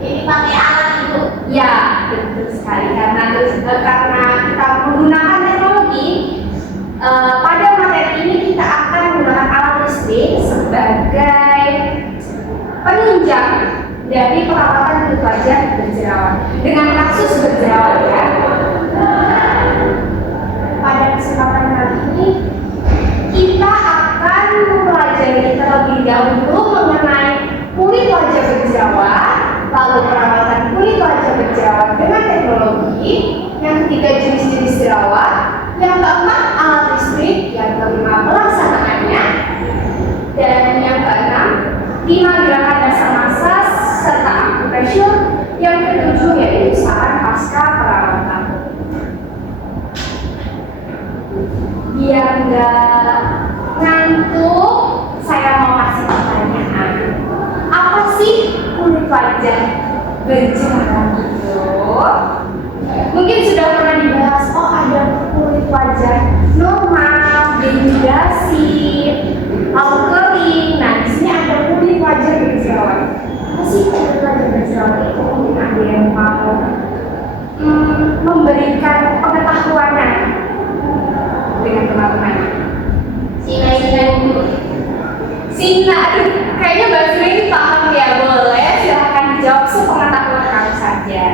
Ini pakai alat itu. Ya, betul sekali. Karena kita menggunakan teknologi, pada materi ini kita akan menggunakan alat listrik sebagai penunjang dari perawatan kulit wajah berjerawat dengan kasus berjerawat ya. Pada kesempatan kali ini kita akan mempelajari terlebih dahulu mengenai kulit wajah berjerawat, lalu perawatan kulit wajah berjerawat dengan teknologi, yang ketiga jenis-jenis jerawat, yang keempat alat listrik, yang kelima pelaksanaannya, dan yang keenam 5 gerakan dasar massage serta acupressure, yang ketujuh yaitu saran pasca perawatan. Biar nggak ngantuk, saya mau kasih pertanyaan. Apa sih kulit wajah berjerawat itu? Mungkin sudah pernah dibahas. Oh, ada kulit wajah normal, dehidrasi, lalu kering. Nah, di sini ada kulit wajah berjerawat. Apa sih kulit wajah berjerawat itu? Mungkin ada yang mau memberikan pengetahuannya dengan teman-teman. Sina, aduh, kayaknya Mbak Sri ini paham ya. Boleh, silahkan dijawab sepengetahuan kamu saja.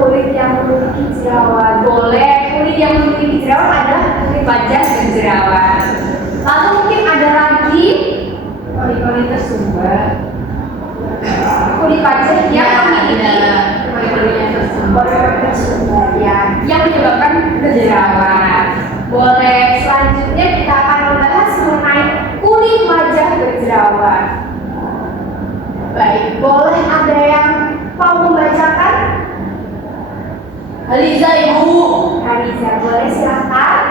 Kulit yang memiliki jerawat. Boleh, kulit yang memiliki jerawat adalah kulit wajah berjerawat. Lalu mungkin ada lagi kulit tersumbat. Kulit wajah yang memiliki tersumbat yang menyebabkan berjerawat. Boleh, selanjutnya kita akan membahas mengenai kulit wajah berjerawat. Baik, boleh ada yang mau membacakan? Haliza Ibu. Haliza, boleh silakan.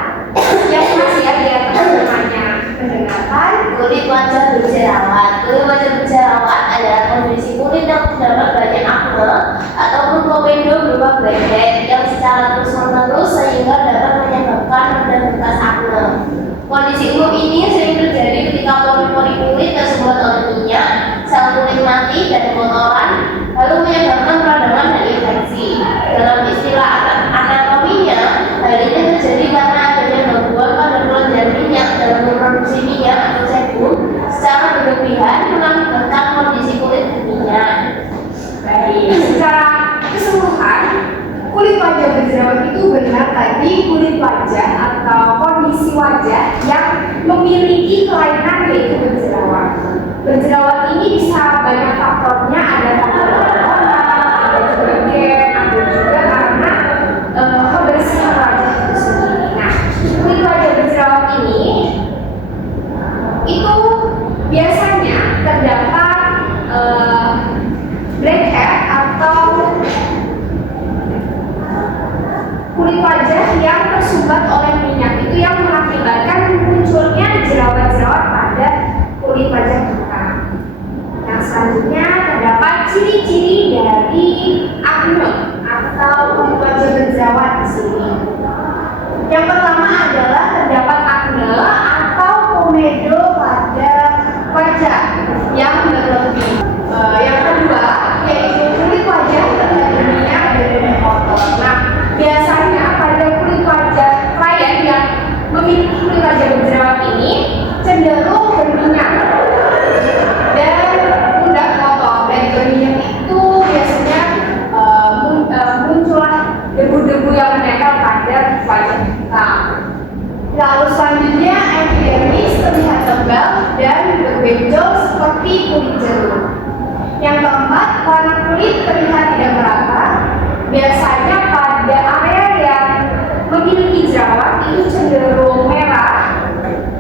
Yang masih ya biar teman-temannya mendengarkan. Kulit wajah berjerawat. Kulit wajah berjerawat adalah kondisi kulit yang terdapat banyak akne ataupun komedo berupa blackhead yang secara terus-menerus sehingga dapat menyebabkan radang bekas akne. Kondisi umum ini sering terjadi ketika pori-pori kulit tersebar oleh minyak, sel kulit mati dan kotoran, lalu menyebabkan peradangan dan infeksi. Dalam istilah anatominya, hal ini terjadi karena adanya gangguan pada kelenjar minyak dalam memproduksi minyak atau sebum secara berlebihan mengakibatkan kondisi kulit berminyak. Baik, secara keseluruhan kulit wajah berjerawat itu benar tadi kulit wajah atau kondisi wajah yang memiliki kelainan yaitu berjerawat. Berjerawat ini bisa banyak faktornya, ada faktor hormonal, ada juga gen, ada juga karena kebersihan wajah itu sendiri. Nah, kulit wajah berjerawat ini itu biasanya terdapat blackhead atau kulit wajah yang tersumbat oleh minyak, itu yang mengakibatkan munculnya jerawat-jerawat pada kulit wajah kita. Yang selanjutnya terdapat ciri-ciri dari akne atau kulit wajah berjerawat di sini. Yang pertama adalah terdapat akne atau komedo pada wajah yang berlebih. Yang kedua yaitu kulit wajah terlihat berminyak dan lebih kotor. Nah, biasanya pada kulit wajah klien yang memiliki kulit wajah berjerawat ini cenderung berminyak dan mudah kotor. Dan berminyak itu biasanya muncullah debu-debu yang menempel pada wajah kita. Lalu selanjutnya epidermis terlihat tebal dan berbenjol seperti kulit jeruk. Yang keempat, warna kulit terlihat tidak merata. Biasanya pada area yang memiliki jerawat itu cenderung merah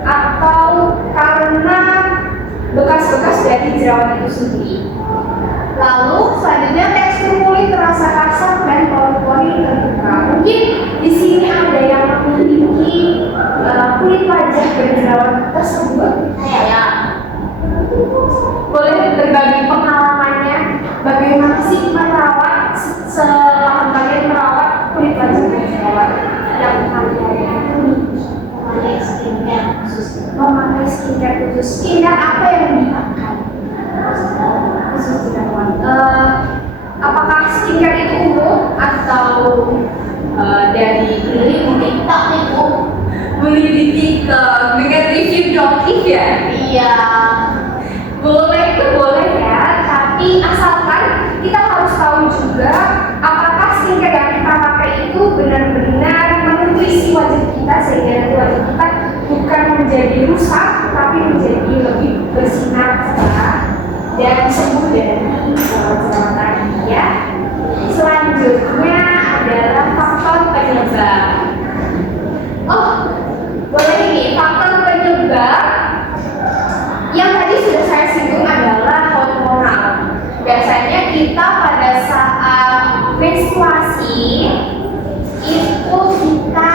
atau karena bekas-bekas dari jerawat itu sendiri. Lalu selanjutnya tekstur kulit terasa kasar dan pori-pori terbuka. Mungkin di sini ada yang memiliki kulit wajah berjerawat tersebut. Saya Boleh berbagi pengalamannya bagaimana sih merawat selama kalian merawat kulit wajah berjerawat yang kalian miliki? memakai skincare khusus. Memakai skincare khusus. Skincare apa yang dipakai khusus jerawat? Apakah skincare itu umum atau dari beli di TikTok itu? Beli di TikTok dengan review dokter ya? Iya. Boleh itu boleh ya, tapi asalkan kita harus tahu juga apakah skincare yang kita pakai itu benar-benar menutrisi wajah kita sehingga nanti wajah kita bukan menjadi rusak tapi menjadi lebih bersinar cerah dan sembuh dari jerawat tadi ya. Selanjutnya adalah faktor penyebab. Oh, boleh ini faktor penyebab yang tadi sudah saya singgung adalah hormonal. Biasanya kita pada saat menstruasi itu kita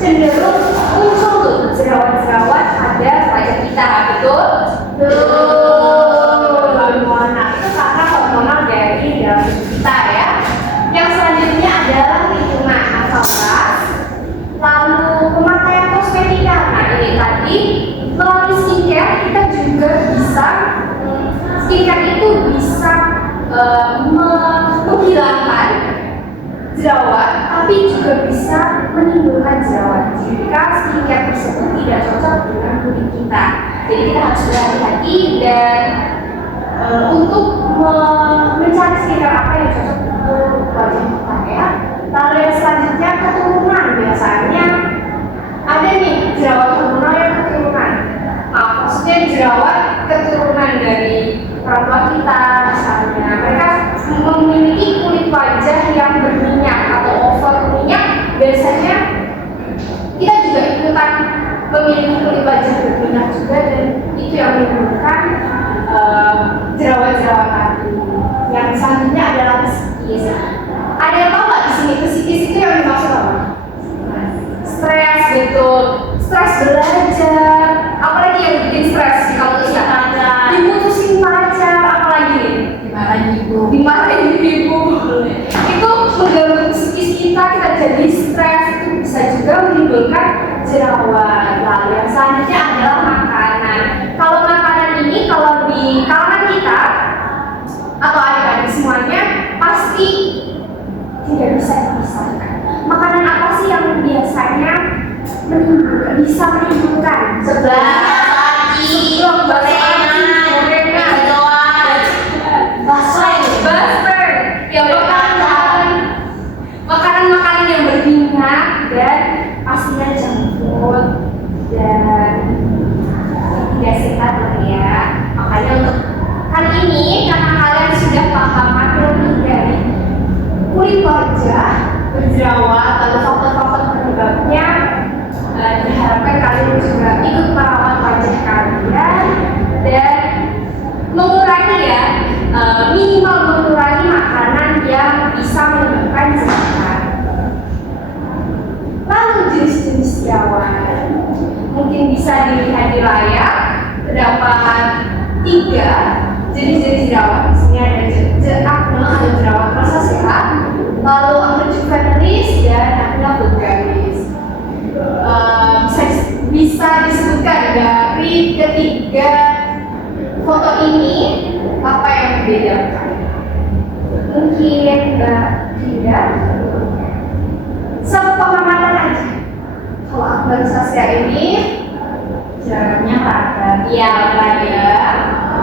cenderung muncul tuh jerawat-jerawat pada wajah kita, betul? Betul. Hormonal itu karena hormonal dari dalam tubuh kita ya. Yang selanjutnya adalah lingkungan atau ras, lalu pemakaian kosmetika. Nah ini tadi melalui skincare kita juga bisa skincare itu bisa menghilangkan jerawat, tapi juga bisa menimbulkan jerawat jika skincare tersebut tidak cocok dengan kulit kita. Jadi kita harus berhati-hati dan untuk mencari skincare apa yang cocok untuk wajah kita ya. Lalu yang selanjutnya keturunan. Biasanya ada nih jerawat hormonal yang keturunan. Maksudnya jerawat keturunan dari orang tua kita misalnya. Mereka memiliki kulit wajah yang berminyak atau over minyak. Biasanya kita juga ikutan memiliki kulit wajah berminyak juga, dan itu yang menimbulkan jerawat-jerawat tadi. Yang selanjutnya adalah psikis. Ada yang tahu nggak di sini psikis itu yang dimaksud apa? Stres, betul. Stres belajar. Apalagi yang bikin stres sih kalau siapa? Diputusin pacar, apalagi nih? Dimarahin ibu. Itu mengganggu psikis kita jadi stres, itu bisa juga menimbulkan jerawat. Lalu yang selanjutnya adalah makanan. Kalau makanan ini kalau di kalangan kita atau adik-adik semuanya pasti tidak bisa dipisahkan. Makanan apa sih yang biasanya bisa menimbulkan makanan yang berminyak dan pastinya junk food dan tidak sehat lah ya. Makanya untuk kali ini karena kalian sudah paham materi dari kulit wajah berjerawat lalu faktor-faktor penyebabnya, diharapkan kalian juga ikut merawat wajah kalian dan mengurangi ya, minimal mengurangi makanan yang bisa menyebabkan jerawat. Lalu jenis-jenis jerawat mungkin bisa dilihat di layar. Terdapat 3 jenis-jenis jerawat. Di sini ada akne atau jerawat rasa sehat, lalu akne juvenalis dan akne vulgaris. Bisa disebutkan dari ketiga foto ini apa yang membedakan? Mungkin Mbak Dinda sepengamatan aja. Kalau akne rosacea ini jerawatnya rata, ya pada.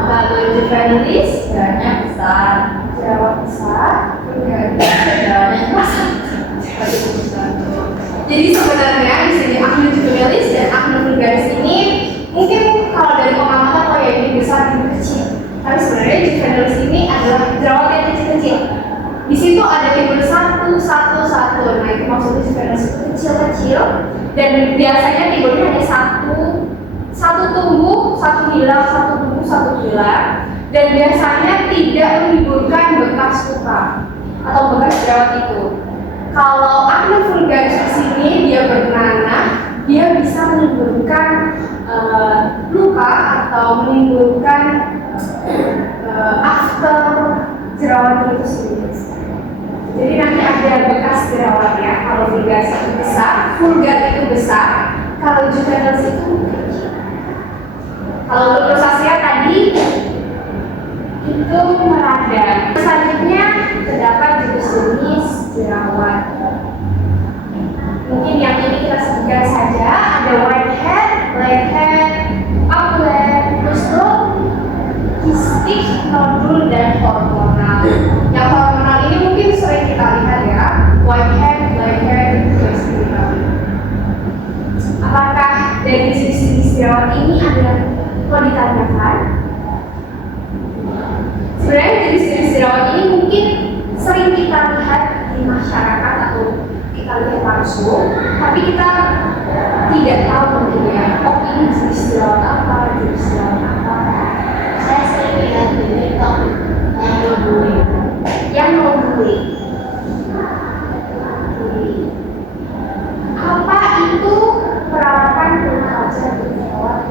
Lalu juvenalis jerawatnya besar, jerawat besar, jerawatnya besar. Jadi sebenarnya di sini akne juvenalis dan akne vulgaris ini mungkin kalau dari pengamatan oh ya ini besar ini kecil. Tapi sebenarnya juvenalis ini adalah jerawat yang kecil-kecil. Di situ ada timbul satu. Nah itu maksudnya juvenalis itu kecil-kecil dan biasanya timbulnya hanya satu tumbuh, satu hilang, satu tumbuh, satu hilang, dan biasanya tidak menimbulkan bekas luka atau bekas jerawat itu. Kalau akne vulgaris di sini dia bernanah, dia bisa menimbulkan luka atau menimbulkan after jerawat itu sendiri. Jadi nanti ada bekas jerawat ya. Kalau vulgaris itu besar, vulgar itu besar. Kalau juvenalis itu kecil. black hair, garis kering. Apakah dari jenis-jenis jerawat ini ada kalau ditanyakan? Sebenarnya jenis-jenis jerawat ini mungkin sering kita lihat di masyarakat atau kita lihat langsung, tapi kita tidak tahu mungkin ya, oh ini jenis jerawat apa, jenis jerawat apa. Saya sering lihat di TikTok yang dulu. Yang membuli. Apa itu perawatan kulit wajah berjerawat?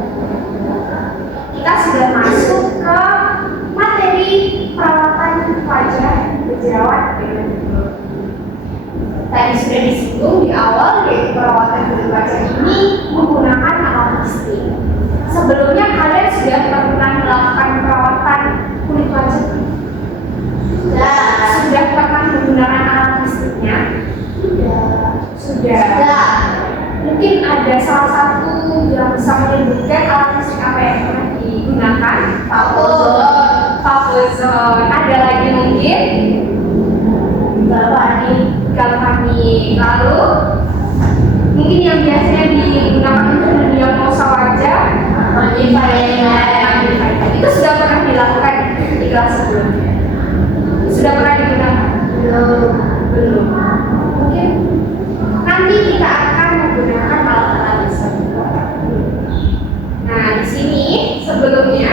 Kita sudah masuk ke materi perawatan wajah berjerawat. Tadi sudah disinggung di awal, yaitu perawatan kulit wajah ini menggunakan alat listrik. Sebelumnya kalian sudah pernah melakukan perawatan kulit wajah? Sudah pernah menggunakan alat listriknya? Sudah. Mungkin ada salah satu yang bisa menyebutkan alat listrik apa yang pernah digunakan? Vaporizon. Ada lagi mungkin? Galvanik. Lalu mungkin yang biasanya digunakan untuk mendiagnosa wajah, magnifier. Itu sudah pernah dilakukan di kelas sebelumnya. Sudah pernah digunakan? Belum. Mungkin nanti kita akan menggunakan alat-alat tersebut. Nah, di sini sebelumnya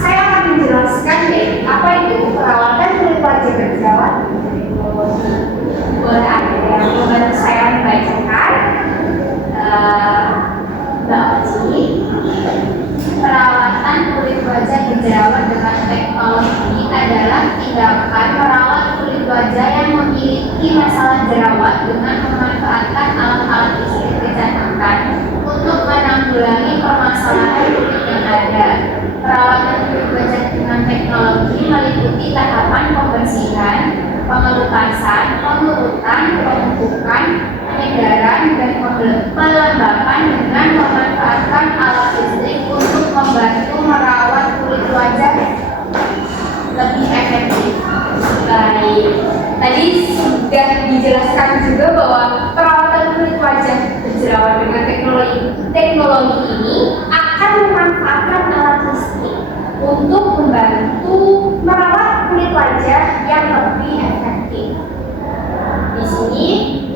saya akan menjelaskan deh apa itu perawatan kulit wajah berjerawat. Boleh ada yang membantu saya membacakan? Mbak Oci. Perawatan kulit wajah berjerawat dengan teknologi ini adalah tindakan merawat kulit wajah yang memiliki masalah jerawat dengan memanfaatkan alat-alat listrik kecantikan untuk menanggulangi permasalahan kulit yang ada. Perawatan kulit wajah dengan teknologi meliputi tahapan pembersihan, pengelupasan, pengurutan, pemupukan, penyegaran, dan pelembapan dengan memanfaatkan alat listrik untuk membantu merawat kulit wajah lebih efektif. Baik, tadi sudah dijelaskan juga bahwa perawatan kulit wajah berjerawat dengan teknologi ini akan memanfaatkan alat listrik untuk membantu merawat kulit wajah yang lebih efektif. Di sini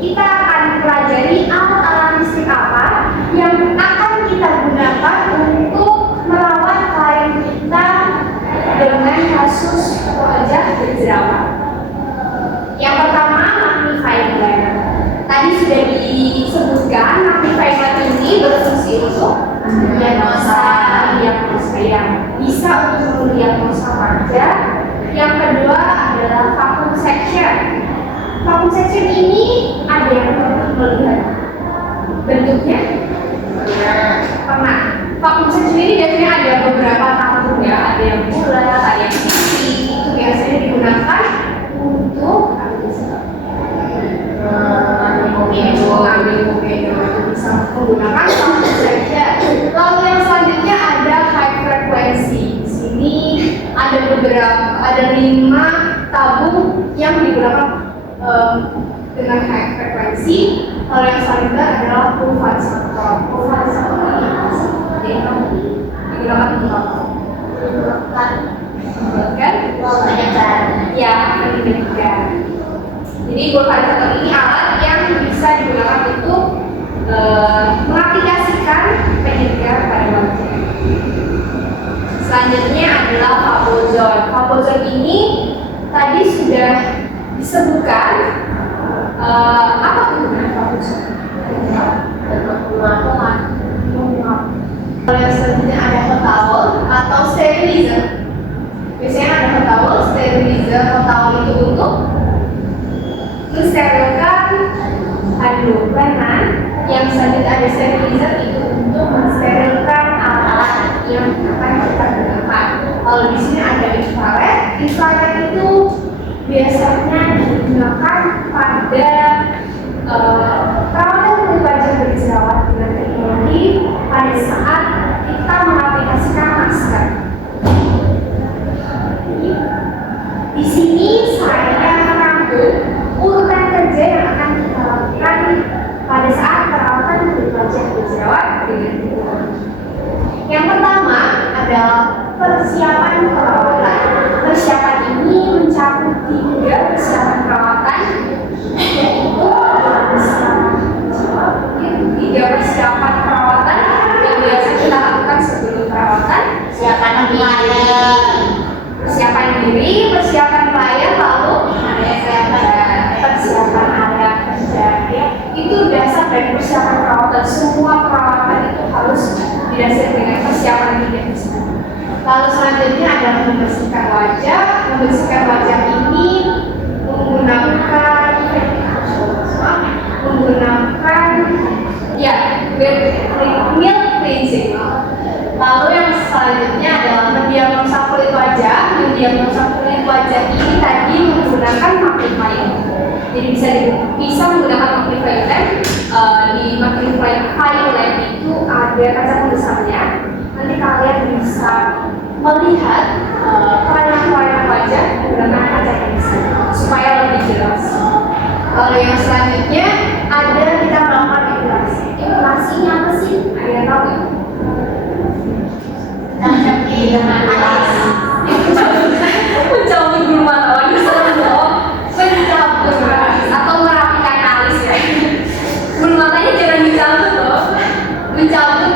kita akan pelajari alat-alat listrik apa yang akan kita gunakan untuk merawat klien kita dengan kasus wajah berjerawat. Yang pertama, magnifier. Tadi sudah disebutkan, magnifier ini berfungsi untuk diagnosa yang bisa untuk mendiagnosa wajah. Yang kedua adalah vacuum section. Vacuum section ini ada yang pernah melihat bentuknya? Pernah. Vacuum section ini biasanya ada beberapa tabung ya, ada yang bulat, ada yang tipis. Itu biasanya digunakan untuk mengambil komedo. Itu bisa menggunakan vacuum section. Lalu yang selanjutnya ada high frequency. Di sini ada 5 tabung yang digunakan dengan high frequency. Lalu yang selanjutnya adalah pulverizator. Pulverizator ini digunakan untuk apa? Membuatkan ya, meninggikan. Jadi pulverizator ini alat yang bisa digunakan untuk mengaplikasikan penyegar pada wajah. Selanjutnya adalah vapozon. Vapozon ini tadi sudah disebutkan apa gunanya vapozon? Kalau yang selanjutnya ada hot towel atau sterilizer. Biasanya ada hot towel, sterilizer. Hot towel itu untuk mensterilkan handuk lengan. Yang selanjutnya ada sterilizer itu untuk mensterilkan alat-alat yang akan kita gunakan. Lalu di sini ada infrared. Infrared itu biasanya digunakan pada perawatan kulit wajah berjerawat dengan teknologi pada saat kita mengaplikasikan masker. Di sini saya merangkum urutan kerja Yang pertama adalah persiapan perawatan. Persiapan ini mencakup 3 persiapan perawatan, yaitu 3 persiapan perawatan yang biasa kita lakukan sebelum perawatan. Persiapan diri, Persiapan diri, persiapan klien, lalu persiapan area kerja. Ya, itu dasar dari persiapan perawatan. Semua perawatan itu harus didasari dengan persiapan diri. Lalu selanjutnya adalah membersihkan wajah. Membersihkan wajah ini menggunakan milk cleansing. Lalu yang selanjutnya adalah mendiagnosa kulit wajah. Mendiagnosa kulit wajah ini tadi menggunakan magnifying. Jadi bisa menggunakan magnifying lens. Di magnifying lens itu ada kaca pembesarnya. Nanti kalian bisa melihat kelainan-kelainan wajah menggunakan kaca pembesar supaya lebih jelas. Lalu yang selanjutnya ada kita melakukan epilasi. Epilasi ini apa sih? Ada yang tahu nggak? Mencabut bulu mata wajah serem loh. Mencabut atau merapikan alis ya. Bulu matanya jangan dicabut loh. Mencabut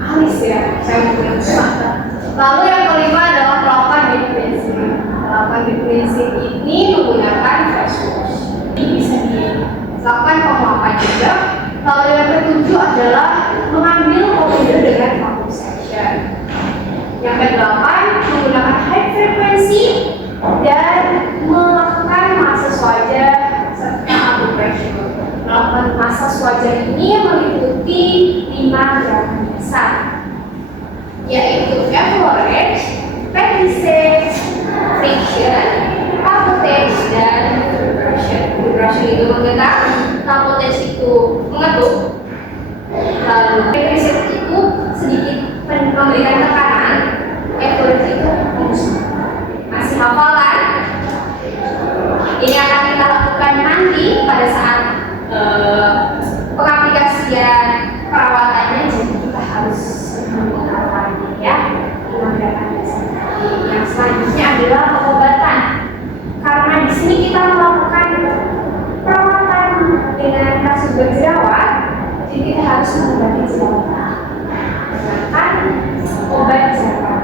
alis ya. Saya menggunakan mata. Lalu yang kelima adalah melakukan deep cleansing. Melakukan deep cleansing ini menggunakan face wash. Ini bisa dilakukan penguapan juga. Lalu yang ketujuh adalah mengambil komedo dengan vacuum section. Yang kedelapan menggunakan high frequency dan melakukan massage wajah serta acupressure. Melakukan massage wajah ini meliputi 5 gerakan dasar, yaitu average, palisade, friction, cabotage, dan vibration. Vibration itu menggetar, cabotage itu mengetuk, lalu palisade itu sedikit memberikan tekanan, average itu mengusap. Masih hafal kan? Ini akan kita lakukan nanti pada saat pengaplikasian perawatannya, jadi kita harus mengetahuinya ya. Yang selanjutnya adalah pengobatan. Karena di sini kita melakukan perawatan dengan kasus berjerawat, jadi kita harus mengobati jerawat menggunakan obat jerawat.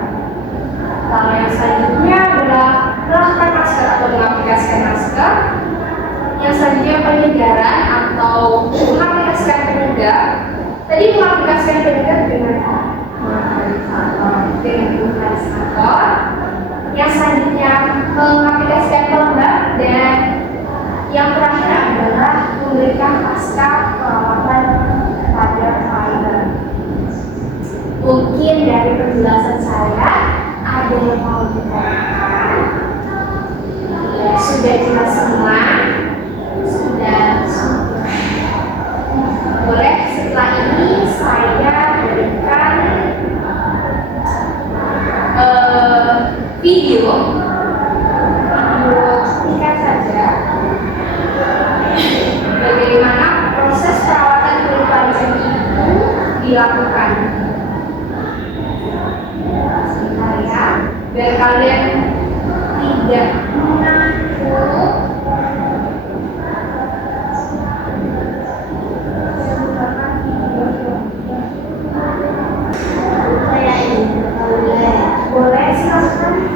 Lalu yang selanjutnya adalah melakukan masker atau mengaplikasikan masker. Yang selanjutnya penyegaran atau mengaplikasikan penyegar. Tadi mengaplikasikan penyegar dengan ventilator. Yang selanjutnya mengaplikasikan pelembab, dan yang terakhir adalah memberikan pasca perawatan pada klien. Mungkin dari penjelasan saya ada yang mau ditanyakan? Sudah jelas semua? Boleh setelah ini saya berikan video singkat saja bagaimana proses perawatan kulit wajah itu dilakukan. Sebentar ya, biar kalian tidak mengantuk. Boleh silakan.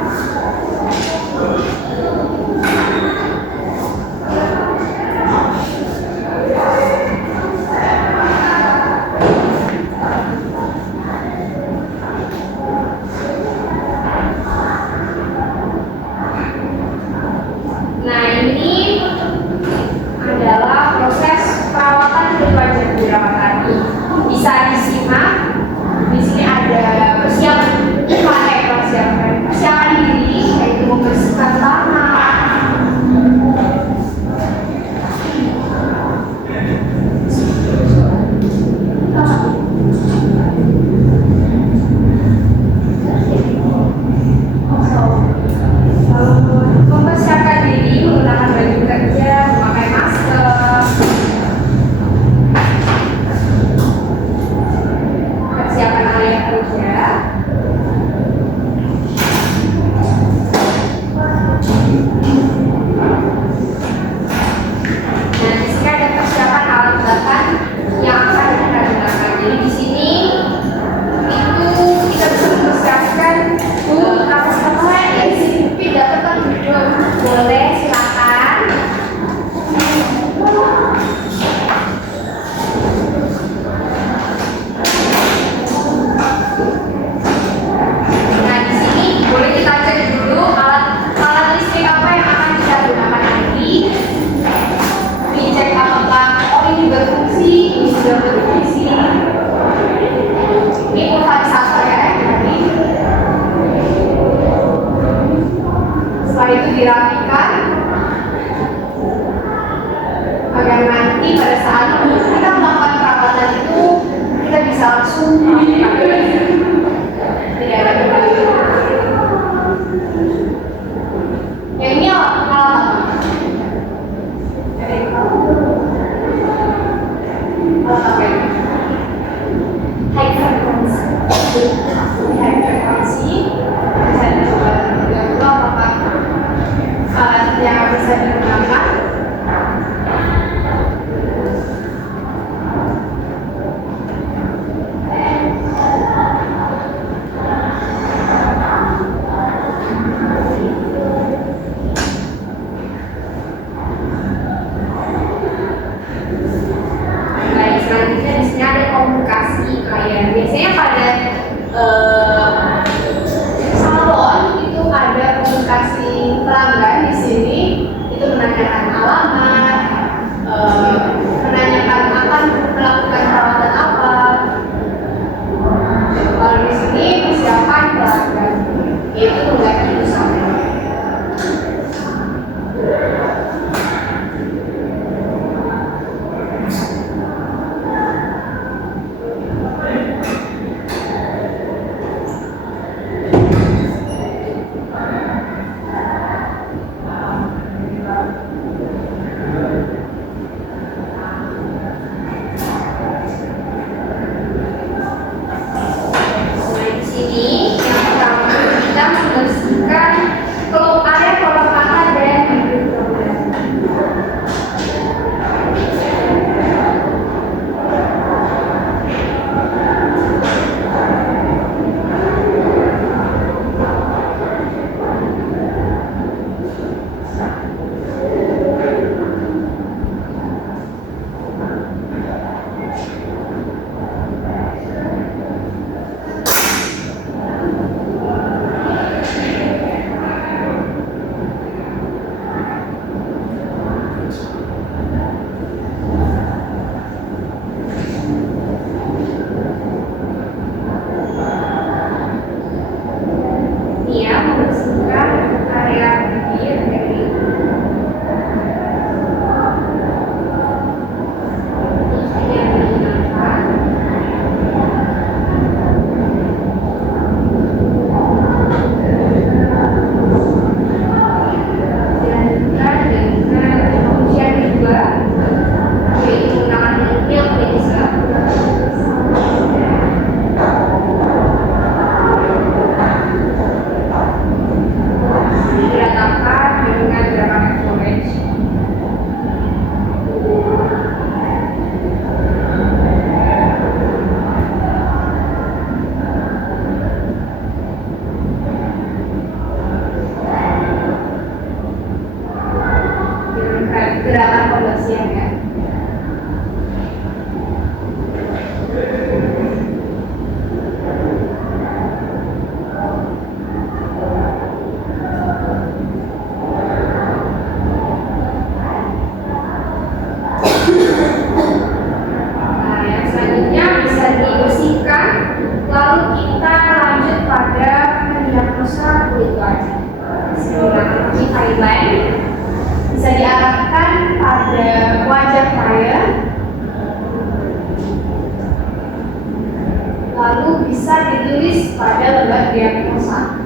bisa ditulis pada lembar diagnosa.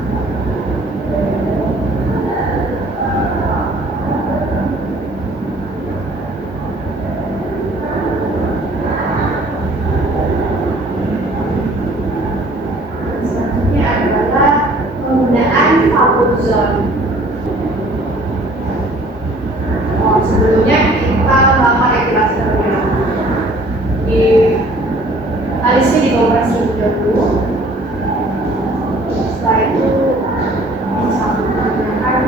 Selanjutnya adalah penggunaan fault zone. Sebelumnya kita melakukan regulasi terlebih dahulu. Alisnya dikompres terlebih dahulu. Setelah itu bisa menggunakan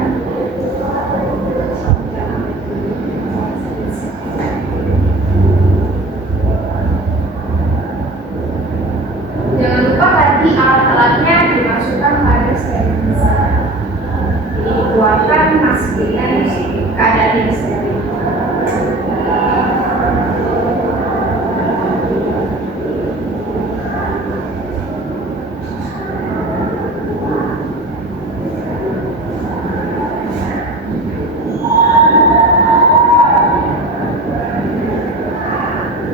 jangan lupa tadi alat-alatnya dimasukkan pada sterilisasi. Jadi dikeluarkan masih dengan keadaan yang steril.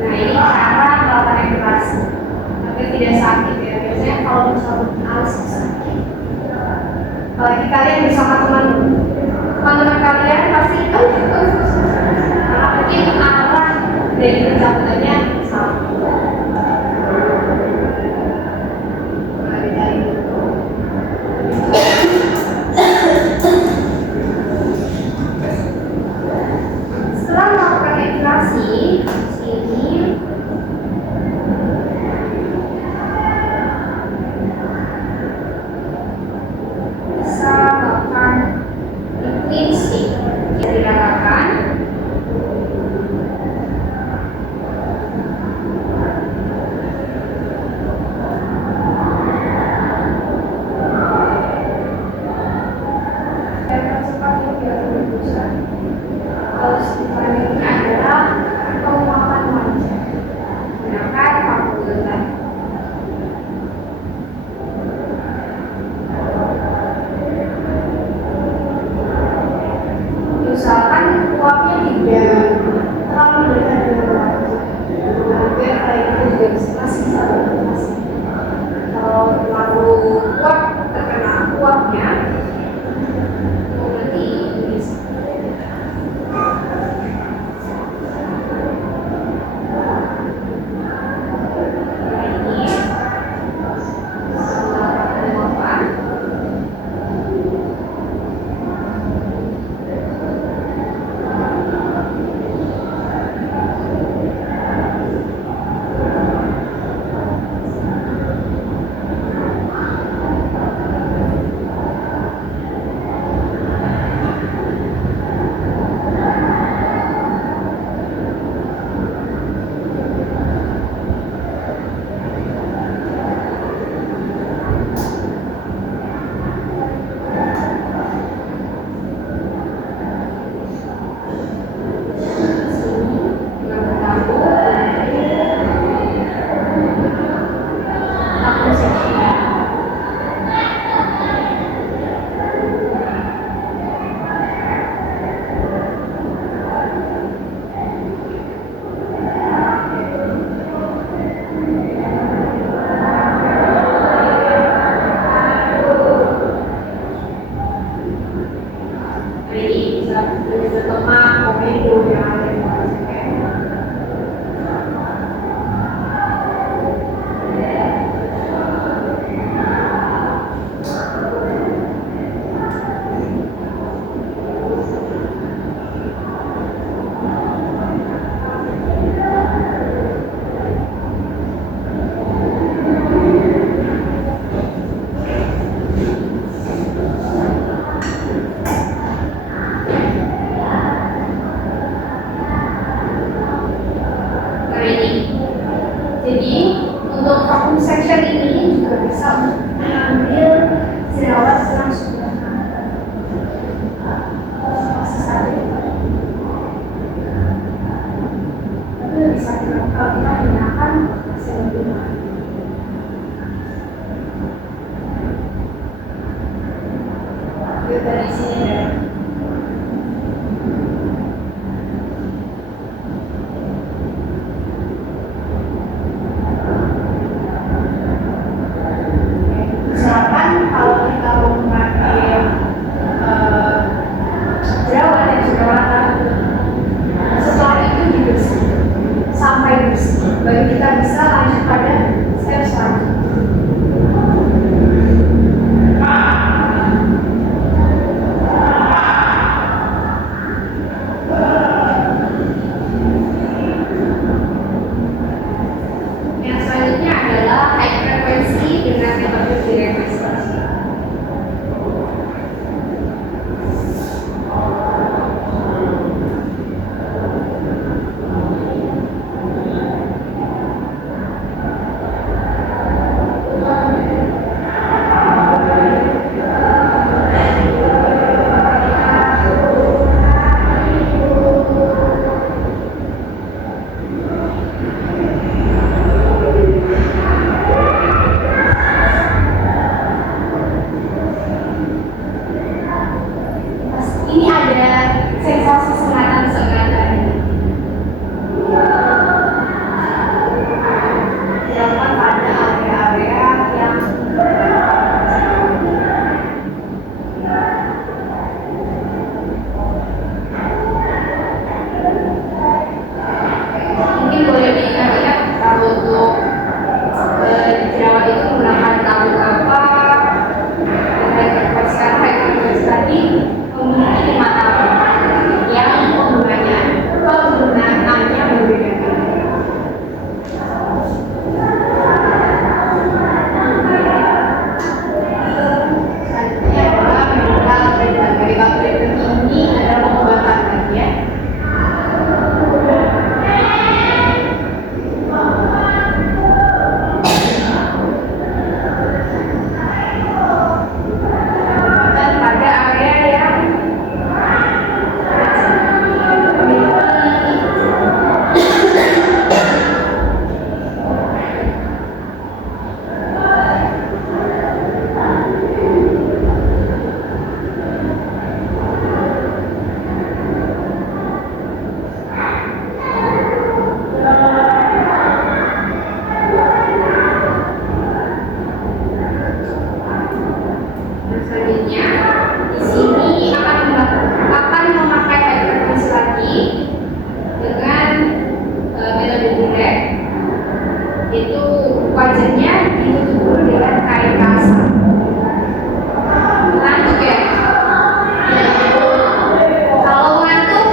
Nah, ini cara melakukan regulasi, tapi tidak sakit ya. Biasanya kalau misalnya alis sakit, apalagi kalian bersama teman-teman kalian pasti karena mungkin arah dari pencabutannya salah. Setelah melakukan regulasi, ini bisa melakukan cleansing yang dilakukan dan percepatnya biar lebih besar. Kalau sekarang ini adalah penguapan wajah menggunakan fakultas. Usahakan uapnya tidak terlalu dekat dengan wajah agar air itu juga masih bisa berfungsi. Kalau terlalu kuat terkena uapnya, nanti bisa. Ini penguapan. Ini bisa teman komedo yang ada di wajah. Jadi untuk vacuum section ini juga bisa mengambil jerawat langsung. Itu bisa dilakukan kalau kita menggunakan hasil rumah. Dari sini ya. wajahnya ditutup dulu dengan kain kasar. Ngantuk ya? Kalau ngantuk,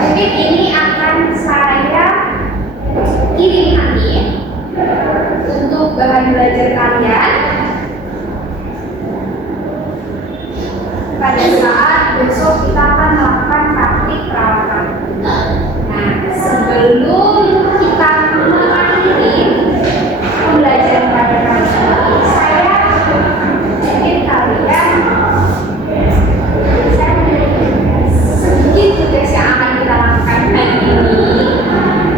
mungkin ini akan saya kirim nanti untuk bahan belajar kalian pada saat besok kita akan melakukan praktik perawatan. Nah, sebelum kita mengakhiri pembelajaran pada kali ini, saya ingin kalian sedikit tugas yang akan kita lakukan hari ini,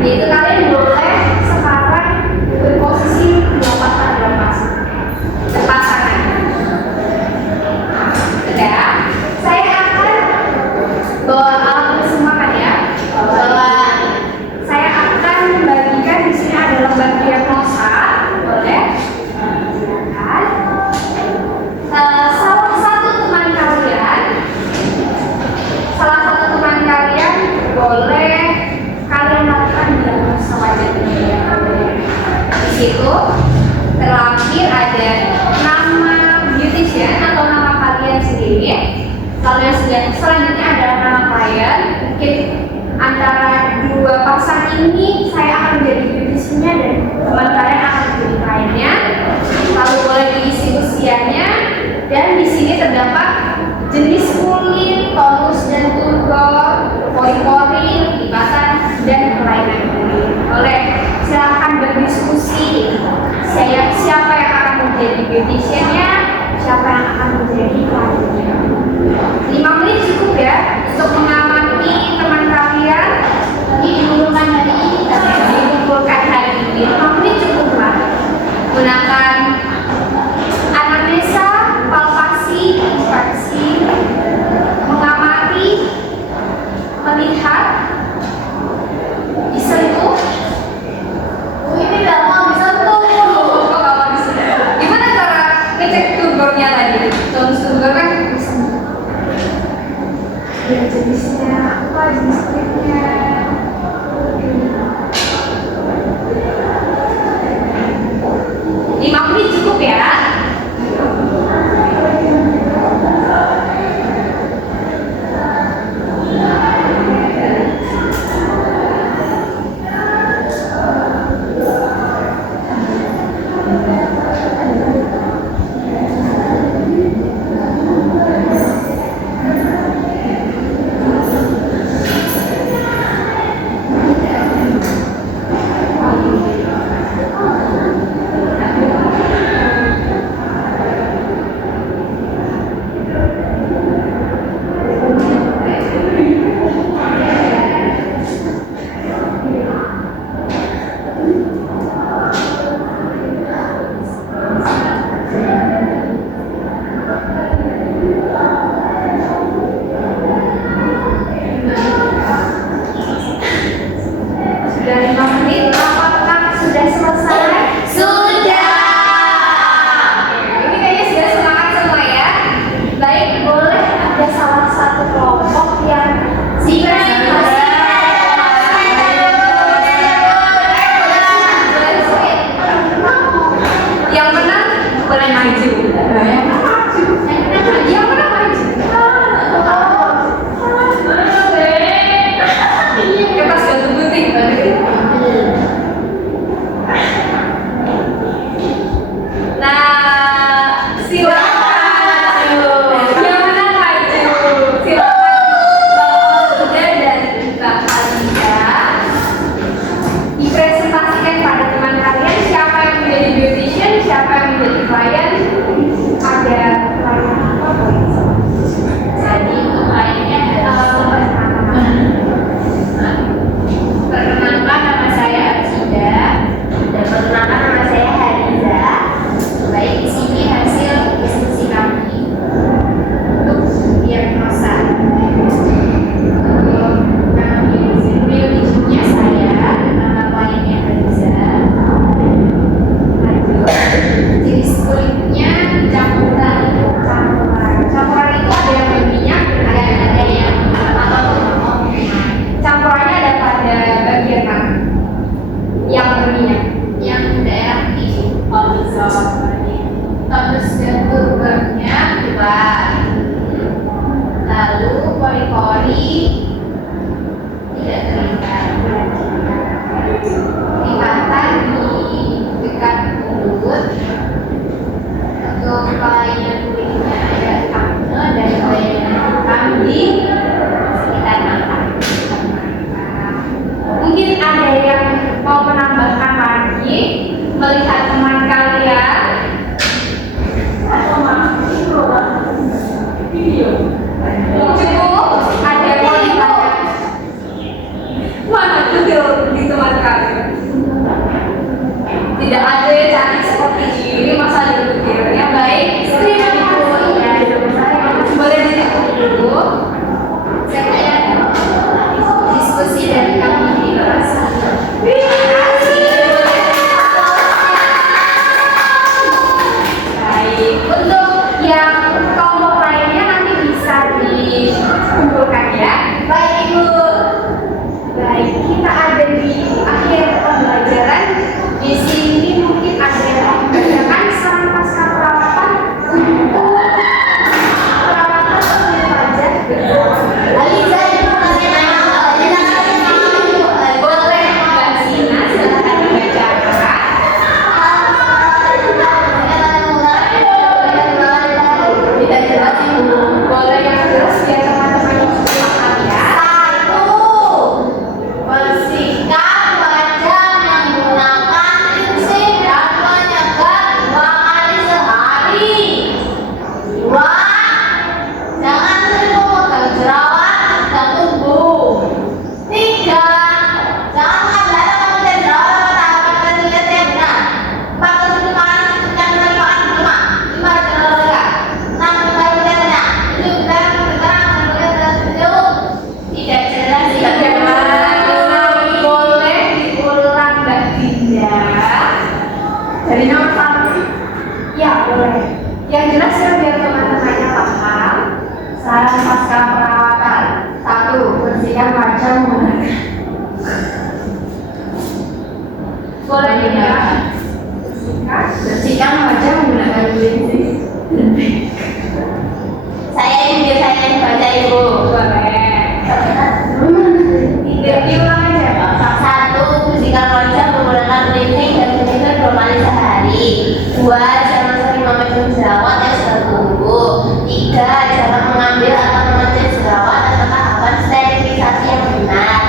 yaitu kalian boleh sekarang berposisi melompat dalam pasangan. Sudah, saya akan bawa alat persembahan ya. Saya akan membagikan di sini ada lembar diagnosa, boleh? Silakan. Salah satu teman kalian boleh kalian lakukan diagnosa wajah ini. Di situ terlampir ada nama beautician atau nama kalian sendiri. Lalu yang selanjutnya adalah nama klien. Mungkin antara dua pasang ini saya akan menjadi beauticiannya dan teman kalian akan menjadi kliennya. Lalu boleh diisi usianya dan di sini terdapat jenis kulit, tonus dan turgor, pori-pori, lipatan dan kelainan kulit. Boleh silakan berdiskusi. Siapa yang akan menjadi beauticiannya, siapa yang akan menjadi kliennya. 5 menit cukup ya untuk mengamati teman kalian. Dikumpulkan hari ini, Dikumpulkan hari ini 5 menit cukup lah. Gunakan anamnesa, palpasi, inspeksi, mengamati, melihat, disentuh. ini nggak mau disentuh. Gimana cara ngecek turgornya tadi? Tonus turgor kan disentuh. cantik seperti ini masa dipikirnya baik. Terima kasih. Boleh ditutup dulu. Saya diskusi dari kami di kelas. Terima kasih. Baik, untuk yang kelompok lainnya nanti bisa dikumpulkan ya. Baik Ibu. Baik, kita ada di akhir pembelajaran. Di sini mungkin ada yang membacakan saran pasca perawatan untuk perawatan kulit wajah. Aliza, Ibu kasih nama. Boleh Mbak Sina, silakan dibacakan. Tidak jelas Ibu. Boleh yang jelas biar teman-teman yang paham ya. Bersihkan wajah menggunakan rinse dan menyegar 2 kali sehari. 2. Jangan sering memegang jerawat dan tumbuh. 3. Jangan makan darah kemudian jerawat pada awal terlihat yang benar. 4. Konsumsi makanan yang merupakan lemak. 5. Jangan olahraga. 6. Hindari bercanda. 7. Hindari bergerak dan tersenyum. Tidak jelas Tidak boleh diulang Mbak Dinda. Dari nomor 1. Ya boleh. Yang jelas ya biar teman-temannya paham. Saran pasca perawatan. 1. Bersihkan wajah menggunakan. Boleh ya. Bersihkan wajah menggunakan rinse. Saya ini biasanya yang baca Ibu. Boleh. Tidak diulang aja Pak. 1. Bersihkan wajah menggunakan cleansing dan vinegar 2 kali sehari. 2. Jangan sering memegang jerawat yang sudah tumbuh. 3. Jangan mengambil atau mengecil jerawat atau tahapan sterilisasi yang benar.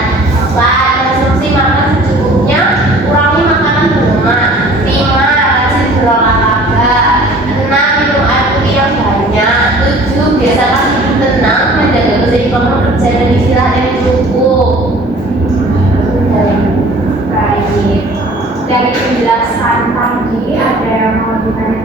4. Konsumsi makan secukupnya, kurangi makanan berlemak. 5. Rajin berolahraga. 6. Minum air putih yang banyak. 7. Biasakan hidup tenang, menjaga keseimbangan kerja dan istirahat yang cukup. Baik. Dari penjelasan tadi ada yang mau ditanyakan